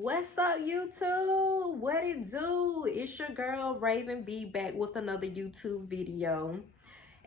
What's up, YouTube? What it do? It's your girl Raven B back with another YouTube video.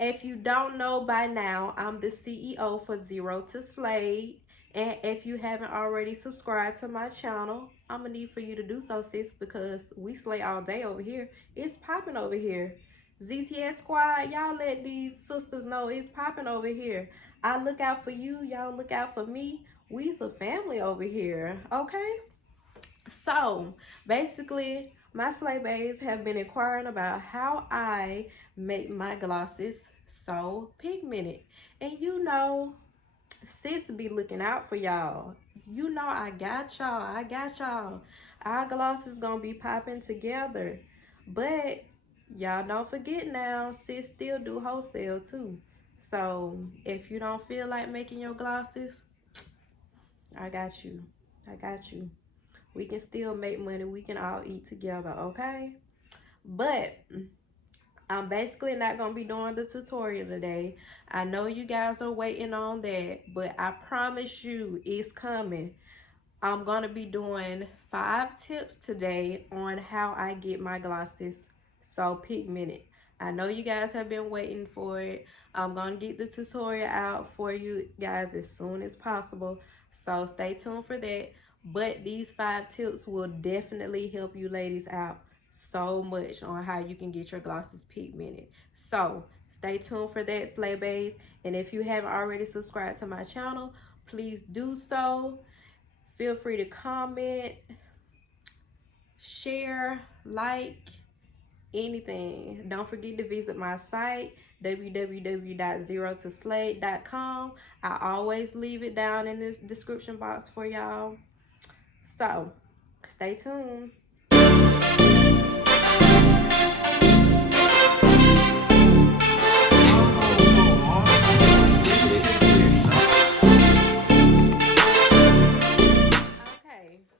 If you don't know by now, I'm the CEO for Zero to Slade. And if you haven't already subscribed to my channel, I'm gonna need for you to do so, sis, because we slay all day over here. It's popping over here. ZTS squad, y'all let these sisters know it's popping over here. I look out for you, y'all look out for me. We's a family over here, okay? So basically, my slay bays have been inquiring about how I make my glosses so pigmented. And you know, sis be looking out for y'all. You know I got y'all. I got y'all. Our gloss is gonna be popping together. But y'all don't forget now, sis still do wholesale too. So if you don't feel like making your glosses, I got you. I got you. We can still make money. We can all eat together, okay? But I'm basically not going to be doing the tutorial today. I know you guys are waiting on that, but I promise you it's coming. I'm going to be doing 5 tips today on how I get my glosses so pigmented. I know you guys have been waiting for it. I'm going to get the tutorial out for you guys as soon as possible. So stay tuned for that. But these 5 tips will definitely help you ladies out so much on how you can get your glosses pigmented. So stay tuned for that, Slay Bays. And if you haven't already subscribed to my channel, please do so. Feel free to comment, share, like, anything. Don't forget to visit my site, www.zerotoslayed.com. I always leave it down in this description box for y'all. So, stay tuned. Okay,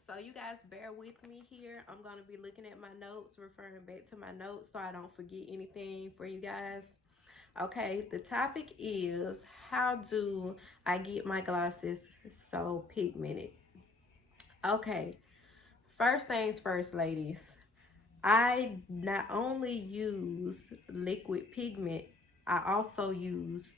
so you guys bear with me here. I'm going to be looking at my notes, referring back to my notes so I don't forget anything for you guys. Okay, the topic is how do I get my glosses so pigmented? Okay, first things first, ladies. I not only use liquid pigment, I also use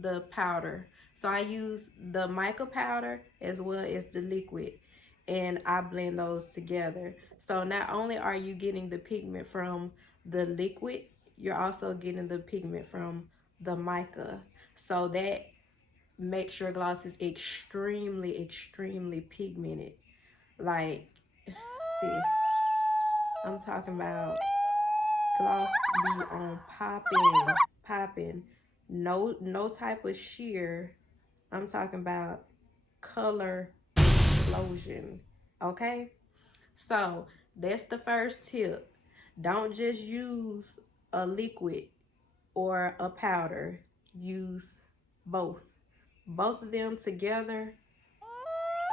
the powder. So I use the mica powder as well as the liquid, and I blend those together. So not only are you getting the pigment from the liquid, you're also getting the pigment from the mica. So that makes your glosses extremely pigmented. Like, sis, I'm talking about gloss be on popping. No type of sheer. I'm talking about color explosion. Okay? So that's the first tip. Don't just use a liquid or a powder. Use both. Both of them together.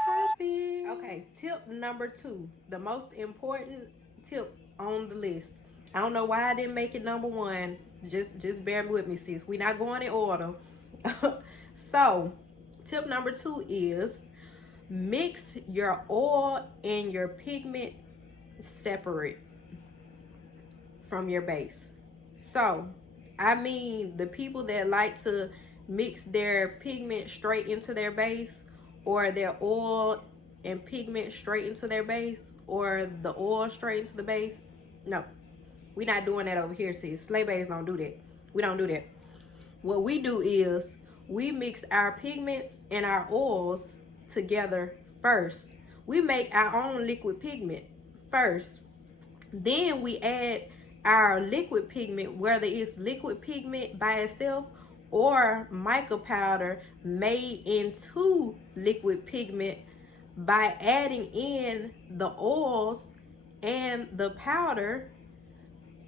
Popping. Okay, tip number 2. The most important tip on the list. I don't know why I didn't make it number 1. Just bear with me, sis. We're not going in order. So, tip number 2 is mix your oil and your pigment separate from your base. So, I mean, the people that like to mix their pigment straight into their base, or their oil and pigment straight into their base, or the oil straight into the base, no, we're not doing that over here, sis. Slay bays don't do that. We don't do that. What we do is we mix our pigments and our oils together first. We make our own liquid pigment first. Then we add our liquid pigment, whether it's liquid pigment by itself or mica powder made into liquid pigment, by adding in the oils and the powder.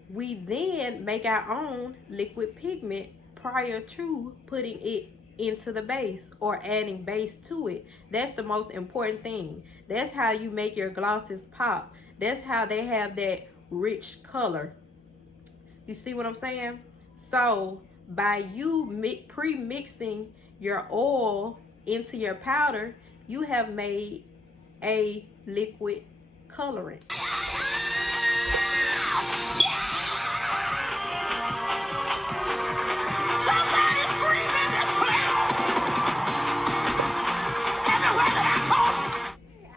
We then make our own liquid pigment prior to putting it into the base or adding base to it. That's the most important thing. That's how you make your glosses pop. That's how they have that rich color. You see what I'm saying? So by you pre-mixing your oil into your powder, you have made a liquid colorant.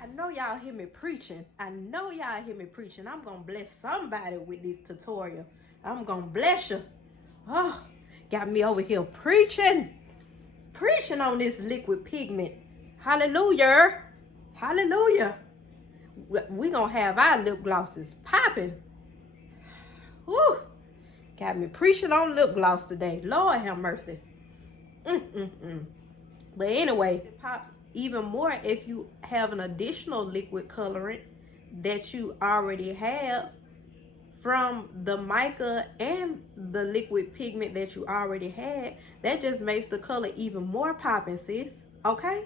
I know y'all hear me preaching. I know y'all hear me preaching. I'm gonna bless somebody with this tutorial. I'm gonna bless you. Oh, got me over here preaching on this liquid pigment. Hallelujah. Hallelujah. We gonna have our lip glosses popping. Woo. Got me preaching on lip gloss today. Lord have mercy. But anyway, it pops even more if you have an additional liquid colorant that you already have from the mica and the liquid pigment that you already had. That just makes the color even more popping, sis. Okay?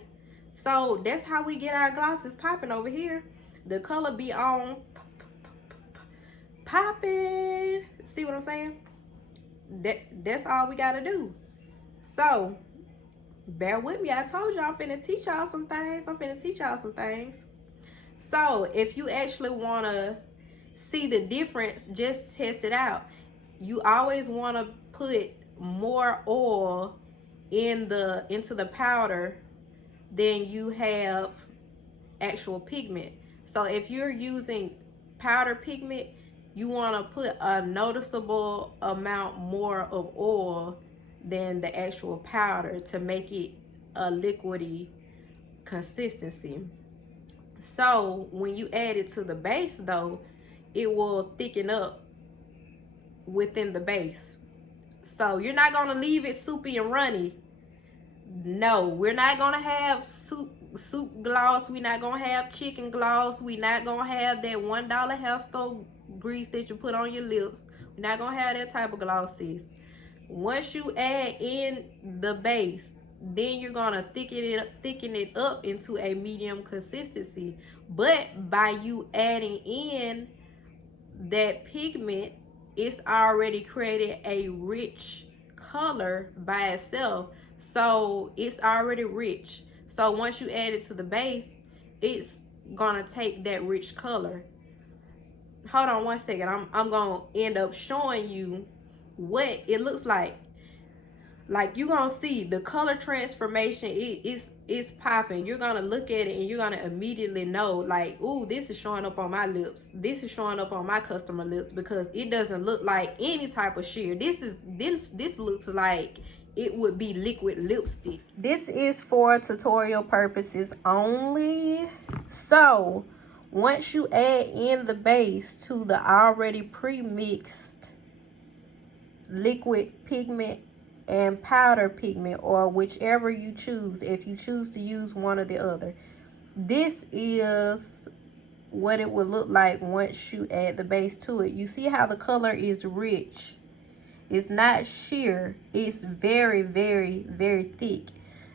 So that's how we get our glosses popping over here. The color be on popping. See what I'm saying? That's all we gotta do. So bear with me. I told you I'm finna teach y'all some things. So if you actually wanna see the difference, just test it out. You always wanna put more oil into the powder than you have actual pigment. So if you're using powder pigment, you want to put a noticeable amount more of oil than the actual powder to make it a liquidy consistency. So when you add it to the base though, it will thicken up within the base. So you're not going to leave it soupy and runny. No, we're not gonna have soup gloss. We're not gonna have chicken gloss. We're not gonna have that $1 hair store grease that you put on your lips. We're not gonna have that type of gloss, sis. Once you add in the base, then you're gonna thicken it up into a medium consistency. But by you adding in that pigment, it's already created a rich color by itself. So it's already rich. So once you add it to the base, it's gonna take that rich color. Hold on one second. I'm gonna end up showing you what it looks like. Like you gonna see the color transformation. It's popping. You're gonna look at it and you're gonna immediately know, like, ooh, this is showing up on my lips. This is showing up on my customer lips, because it doesn't look like any type of sheer. This looks like it would be liquid lipstick. This is for tutorial purposes only. So once you add in the base to the already pre-mixed liquid pigment and powder pigment, or whichever you choose, if you choose to use one or the other, this is what it would look like once you add the base to it. You see how the color is rich. It's not sheer. It's very, very, very thick.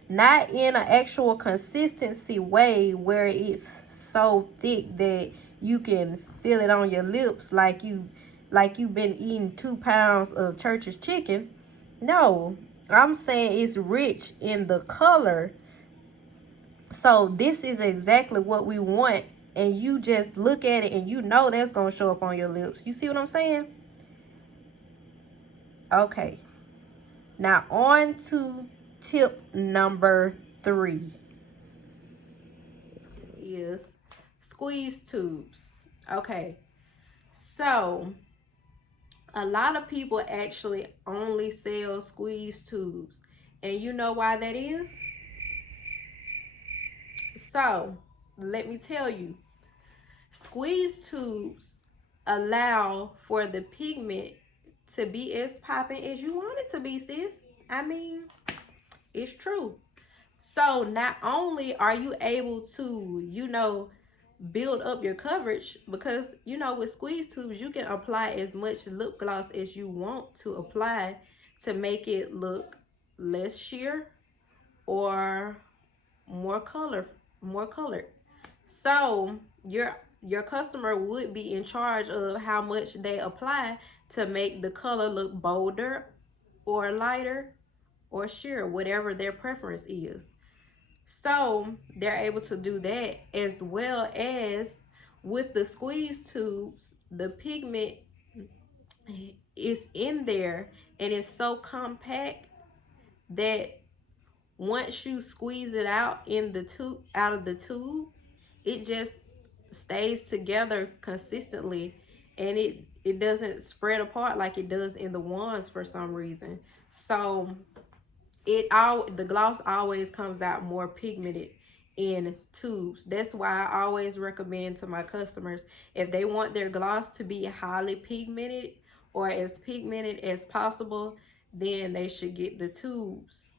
Not in an actual consistency way where it's so thick that you can feel it on your lips like you've been eating 2 pounds of Church's chicken. No, I'm saying it's rich in the color. So this is exactly what we want. And you just look at it and you know that's going to show up on your lips. You see what I'm saying? Okay. Now on to tip number 3. Is squeeze tubes. Okay. So a lot of people actually only sell squeeze tubes. And you know why that is? So, let me tell you. Squeeze tubes allow for the pigment to be as popping as you want it to be, sis. I mean, it's true. So, not only are you able to, build up your coverage, because with squeeze tubes you can apply as much lip gloss as you want to apply to make it look less sheer or more colored. So your customer would be in charge of how much they apply to make the color look bolder or lighter or sheer, whatever their preference is. So they're able to do that, as well as with the squeeze tubes, the pigment is in there and it's so compact that once you squeeze it out in the tube, out of the tube, it just stays together consistently, and it doesn't spread apart like it does in the wands for some reason. So the gloss always comes out more pigmented in tubes. That's why I always recommend to my customers, if they want their gloss to be highly pigmented or as pigmented as possible, then they should get the tubes,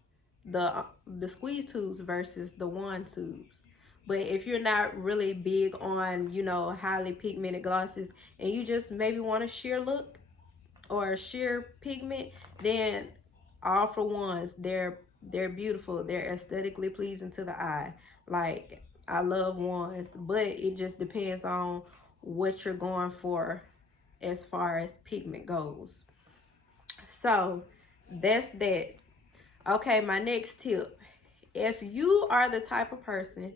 the squeeze tubes versus the wand tubes. But if you're not really big on, you know, highly pigmented glosses, and you just maybe want a sheer look or sheer pigment, then all for ones, they're beautiful. They're aesthetically pleasing to the eye. Like, I love ones, but it just depends on what you're going for as far as pigment goes. So that's that. Okay, my next tip. If you are the type of person,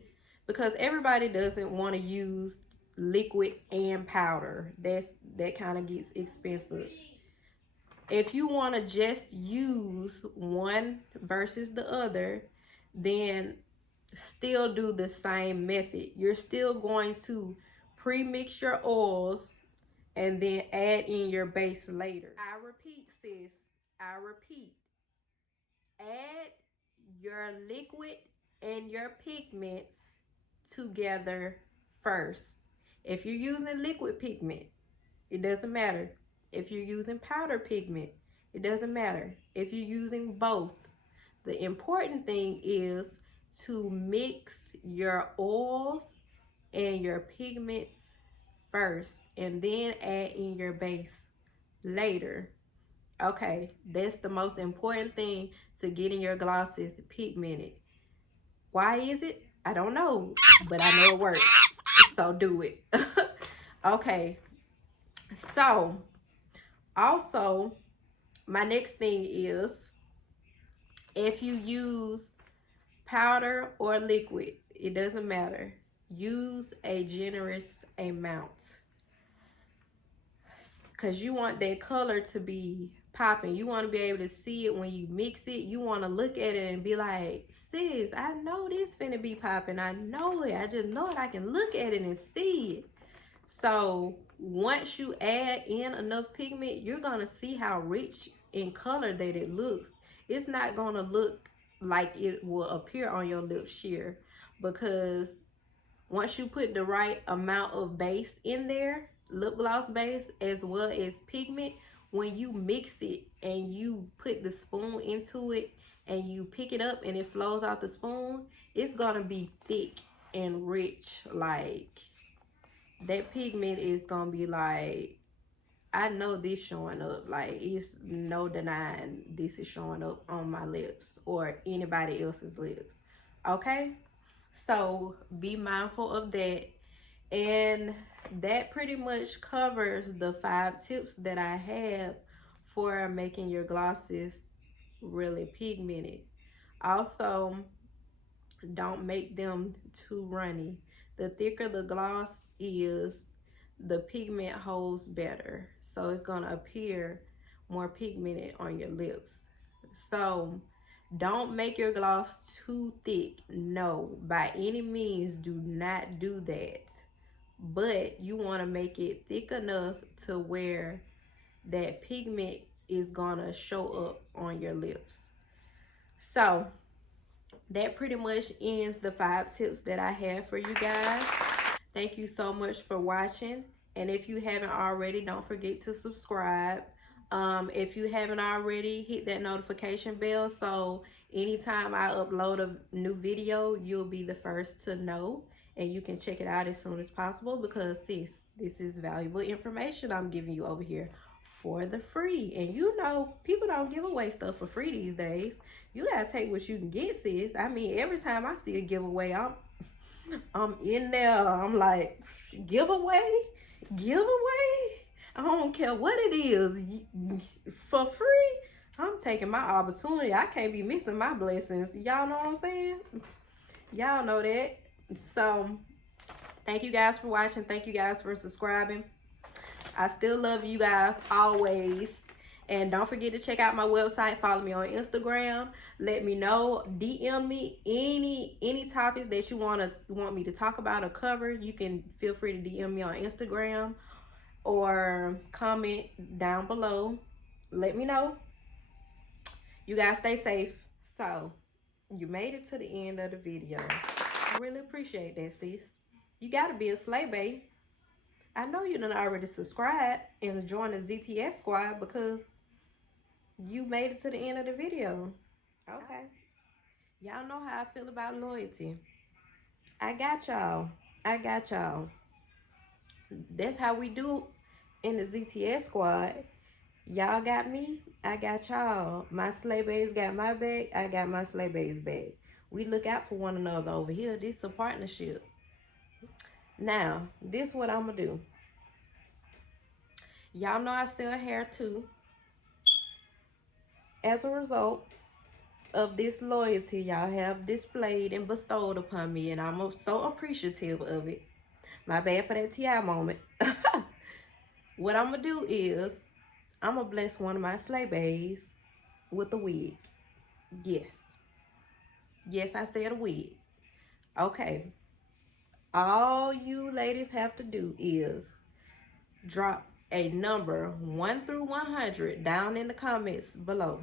because everybody doesn't want to use liquid and powder, that kind of gets expensive. If you want to just use one versus the other, then still do the same method. You're still going to pre-mix your oils and then add in your base later. I repeat, sis, I repeat, add your liquid and your pigments together first. If you're using liquid pigment, it doesn't matter. If you're using powder pigment, it doesn't matter. If you're using both, the important thing is to mix your oils and your pigments first, and then add in your base later. Okay, that's the most important thing to getting your glosses pigmented. Why is it? I don't know, but I know it works. So do it. Okay, so also, my next thing is, if you use powder or liquid, it doesn't matter. Use a generous amount, because you want that color to be popping. You want to be able to see it when you mix it. You want to look at it and be like, sis, I know this finna be popping. I know it. I just know it. I can look at it and see it. So once you add in enough pigment, you're going to see how rich in color that it looks. It's not going to look like it will appear on your lips sheer, because once you put the right amount of base in there, lip gloss base as well as pigment, when you mix it and you put the spoon into it and you pick it up and it flows out the spoon, it's gonna be thick and rich. Like, that pigment is gonna be like, I know this showing up. Like, it's no denying this is showing up on my lips or anybody else's lips. Okay, so be mindful of that. And that pretty much covers the 5 tips that I have for making your glosses really pigmented. Also, don't make them too runny. The thicker the gloss is, the pigment holds better, so it's going to appear more pigmented on your lips. So don't make your gloss too thick. No, by any means, do not do that. But you want to make it thick enough to where that pigment is going to show up on your lips. So that pretty much ends the 5 tips that I have for you guys. Thank you so much for watching. And if you haven't already, don't forget to subscribe. If you haven't already, hit that notification bell, so anytime I upload a new video, you'll be the first to know, and you can check it out as soon as possible, because sis, this is valuable information I'm giving you over here for the free. And you know, people don't give away stuff for free these days. You gotta take what you can get, sis. I mean, every time I see a giveaway, I'm in there. I'm like, giveaway. I don't care what it is, for free. I'm taking my opportunity. I can't be missing my blessings. Y'all know what I'm saying? Y'all know that. So thank you guys for watching. Thank you guys for subscribing. I still love you guys always. And don't forget to check out my website. Follow me on Instagram. Let me know. DM me any topics that you want me to talk about or cover. You can feel free to DM me on Instagram or comment down below. Let me know. You guys stay safe. So, you made it to the end of the video. I really appreciate that, sis. You gotta be a slay bae. I know you done already subscribed and joined the ZTS squad because you made it to the end of the video. Okay. Y'all know how I feel about loyalty. I got y'all. I got y'all. That's how we do in the ZTS squad. Y'all got me. I got y'all. My slay baes got my back. I got my slay baes back. We look out for one another over here. This is a partnership. Now, this is what I'm going to do. Y'all know I sell hair too. As a result of this loyalty y'all have displayed and bestowed upon me, and I'm so appreciative of it. My bad for that TI moment. What I'm going to do is I'm going to bless one of my slay baes with a wig. Yes. Yes, I said a wig. Okay. All you ladies have to do is drop a number 1 through 100 down in the comments below.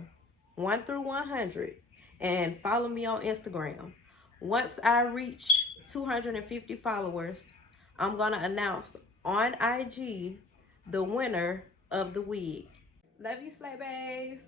1 through 100. And follow me on Instagram. Once I reach 250 followers, I'm going to announce on IG the winner of the wig. Love you, slay baes.